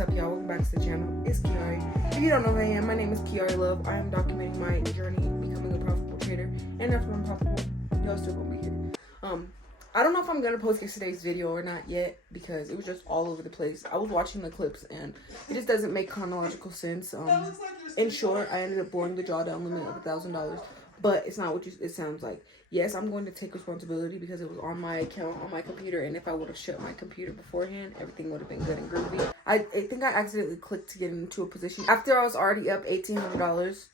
up, y'all? Welcome back to the channel. It's Kiari. If you don't know who I am, my name is Kiari Love. I am documenting my journey becoming a profitable trader, and after I'm profitable, y'all still gonna be here. I don't know if I'm gonna post yesterday's video or not yet because it was just all over the place. I was watching the clips and it just doesn't make chronological sense. In short, I ended up blowing the drawdown limit of $1,000, but it's not what it sounds like. Yes, I'm going to take responsibility because it was on my account on my computer, and if I would have shut my computer beforehand, everything would have been good and groovy. I think I accidentally clicked to get into a position after I was already up $1,800.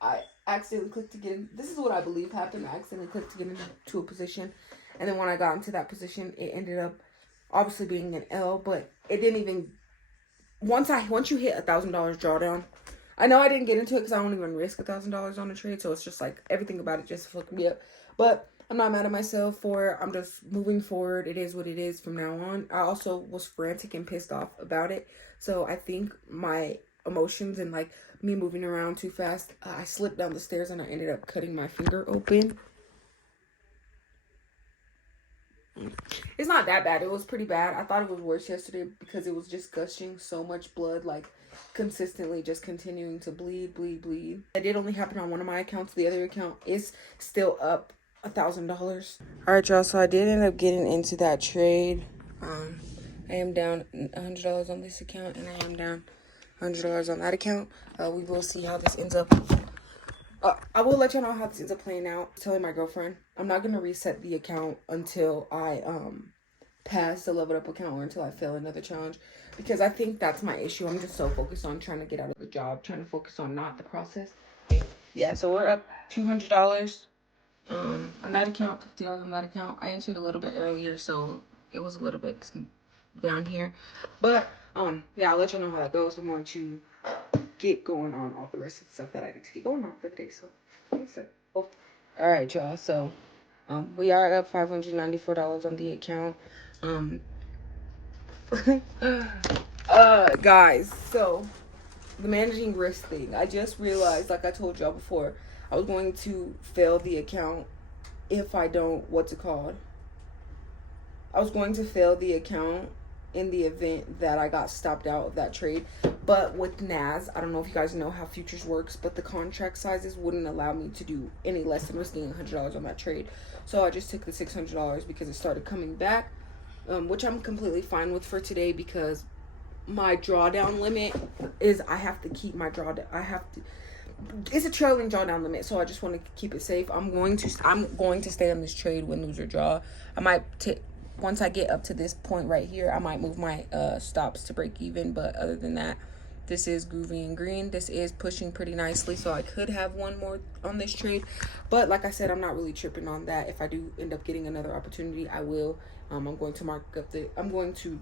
I accidentally clicked to get in. This is what I believe happened. I accidentally clicked to get into a position, and then when I got into that position, it ended up obviously being an L, but it didn't even. Once you hit $1,000 drawdown, I know I didn't get into it because I don't even risk $1,000 on a trade, so it's just like everything about it just fucked me up. But I'm not mad at myself for it. I'm just moving forward. It is what it is from now on. I also was frantic and pissed off about it, so I think my emotions and like me moving around too fast, I slipped down the stairs and I ended up cutting my finger open. It's not that bad. It was pretty bad. I thought it was worse yesterday because it was just gushing so much blood, like consistently just continuing to bleed. It did only happen on one of my accounts. The other account is still up $1,000. All right, y'all. So I did end up getting into that trade. I am down $100 on this account, and I am down $100 on that account. We will see how this ends up. I will let y'all know how this ends up playing out. I was telling my girlfriend I'm not gonna reset the account until I pass the leveled up account or until I fail another challenge, because I think that's my issue. I'm just so focused on trying to get out of the job, trying to focus on not the process. Yeah, so we're up $200 on that account, $50 on that account. I entered a little bit earlier, so it was a little bit down here, but yeah, I'll let you know how that goes. I'm going to get going on all the rest of the stuff that I need to get going on for the day. So, all right, y'all. So, we are up $594 on the account. Guys, so the managing risk thing. I just realized, like I told y'all before, I was going to fail the account if I don't. What's it called? I was going to fail the account in the event that I got stopped out of that trade. But with NAS, I don't know if you guys know how futures works, but the contract sizes wouldn't allow me to do any less than risking $100 on that trade. So I just took the $600 because it started coming back, which I'm completely fine with for today because my drawdown limit is I have to keep my drawdown. It's a trailing drawdown limit, so I just want to keep it safe. I'm going to stay on this trade, win, lose, or draw. I might once I get up to this point right here, I might move my stops to break even. But other than that, this is groovy and green. This is pushing pretty nicely, so I could have one more on this trade. But like I said, I'm not really tripping on that. If I do end up getting another opportunity, I will. I'm going to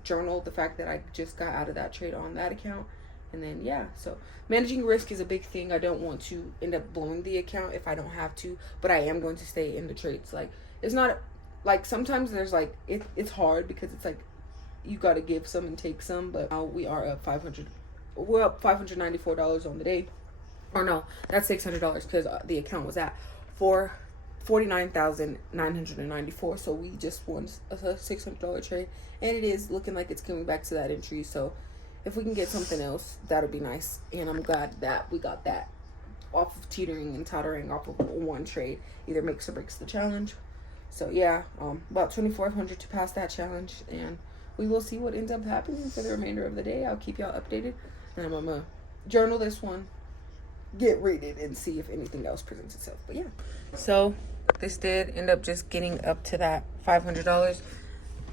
journal the fact that I just got out of that trade on that account. And then, yeah, so managing risk is a big thing. I don't want to end up blowing the account if I don't have to, but I am going to stay in the trades. Like, it's not like sometimes there's like it's hard because it's like you got to give some and take some, but now we are up we're up $594 on the day. Or no, that's $600 because the account was at $49,994. So we just won a $600 trade, and it is looking like it's coming back to that entry. So if we can get something else, that'll be nice. And I'm glad that we got that off of teetering and tottering off of one trade. Either makes or breaks the challenge. So yeah, about 2,400 to pass that challenge, and we will see what ends up happening for the remainder of the day. I'll keep y'all updated, and I'm gonna journal this one, get rated, and see if anything else presents itself. But yeah, so this did end up just getting up to that $500.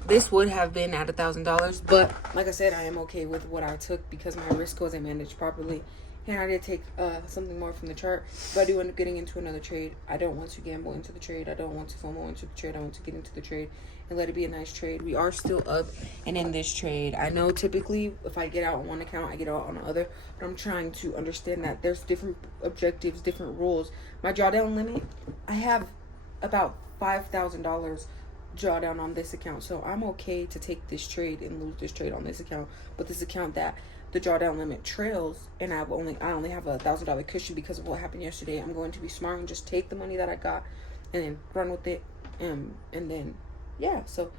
This would have been at $1,000, but like I said, I am okay with what I took because my risk wasn't managed properly, and I did take something more from the chart. If I do end up getting into another trade, I don't want to gamble into the trade. I don't want to FOMO into the trade. I want to get into the trade and let it be a nice trade. We are still up and in this trade. I know typically if I get out on one account, I get out on the other, but I'm trying to understand that there's different objectives, different rules. My drawdown limit, I have about $5,000 drawdown on this account, so I'm okay to take this trade and lose this trade on this account. But this account that the drawdown limit trails, and I only have $1,000 cushion because of what happened yesterday, I'm going to be smart and just take the money that I got and then run with it, and then yeah. So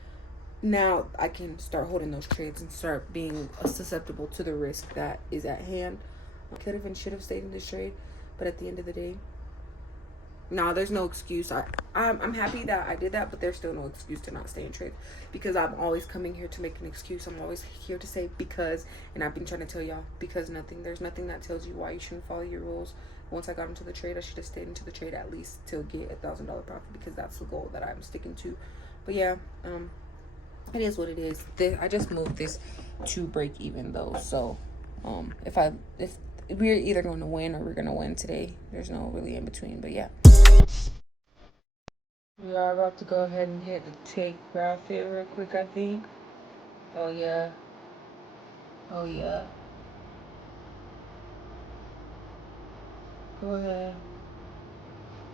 now I can start holding those trades and start being susceptible to the risk that is at hand. I could have and should have stayed in this trade, but at the end of the day, no, there's no excuse. I'm happy that I did that, but there's still no excuse to not stay in trades, because I'm always coming here to make an excuse. I'm always here to say because, and I've been trying to tell y'all because there's nothing that tells you why you shouldn't follow your rules. Once I got into the trade, I should have stayed into the trade at least to get $1,000 profit, because that's the goal that I'm sticking to. But yeah, it is what it is. I just moved this to break even though, so if we're either going to win or we're going to win today. There's no really in between, but yeah. We are about to go ahead and hit the take profit real quick, I think. Oh yeah. Oh yeah. Go ahead.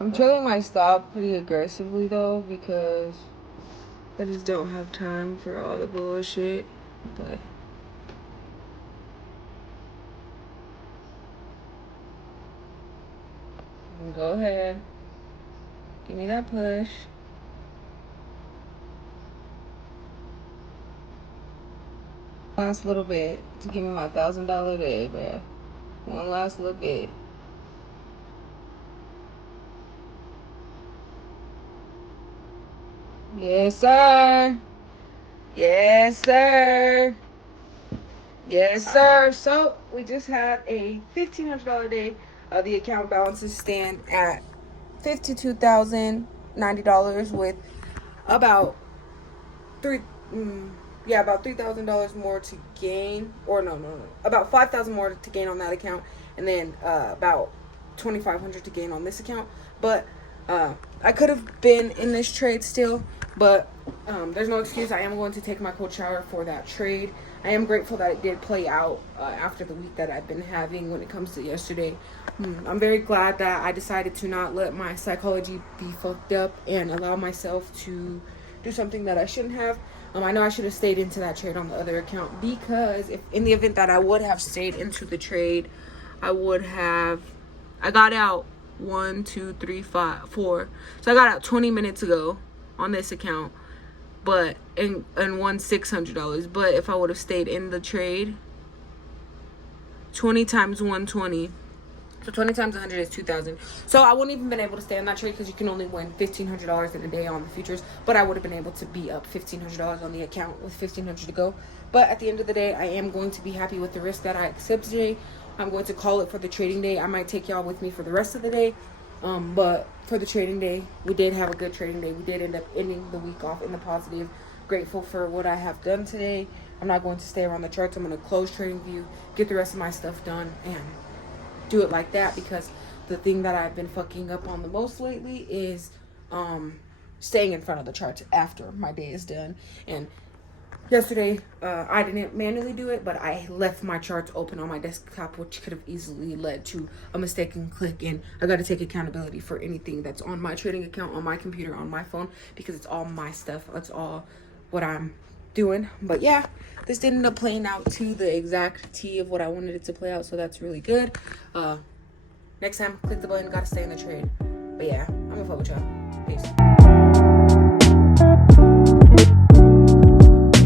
I'm trailing my stop pretty aggressively though, because I just don't have time for all the bullshit. But go ahead. Give me that push. Last little bit to give me my $1,000 day, bruh. One last little bit. Yes, sir. Yes, sir. Yes, sir. So we just had a $1,500 day. The account balances stand at $52,090 with about about $3,000 more to gain, or no, about 5,000 more to gain on that account, and then about 2,500 to gain on this account. But I could have been in this trade still, but there's no excuse. I am going to take my cold shower for that trade. I am grateful that it did play out after the week that I've been having when it comes to yesterday. I'm very glad that I decided to not let my psychology be fucked up and allow myself to do something that I shouldn't have. I know I should have stayed into that trade on the other account, because if in the event that I would have stayed into the trade, I got out 1, 2, 3, 5, 4. So I got out 20 minutes ago on this account, but and won $600. But if I would have stayed in the trade, 20 times 120. So 20 times 100 is 2,000. So I wouldn't even been able to stay in that trade, because you can only win $1,500 in a day on the futures. But I would have been able to be up $1,500 on the account with 1,500 to go. But at the end of the day, I am going to be happy with the risk that I accept today. I'm going to call it for the trading day. I might take y'all with me for the rest of the day. But for the trading day, we did have a good trading day. We did end up ending the week off in the positive. Grateful for what I have done today. I'm not going to stay around the charts. I'm going to close TradingView, get the rest of my stuff done, and do it like that, because the thing that I've been fucking up on the most lately is staying in front of the charts after my day is done. And yesterday I didn't manually do it, but I left my charts open on my desktop, which could have easily led to a mistaken click. And I got to take accountability for anything that's on my trading account, on my computer, on my phone, because it's all my stuff. It's all what I'm doing. But yeah, this didn't end up playing out to the exact T of what I wanted it to play out, so that's really good. Next time, click the button. Gotta stay in the trade. But yeah, I'm gonna fuck with y'all.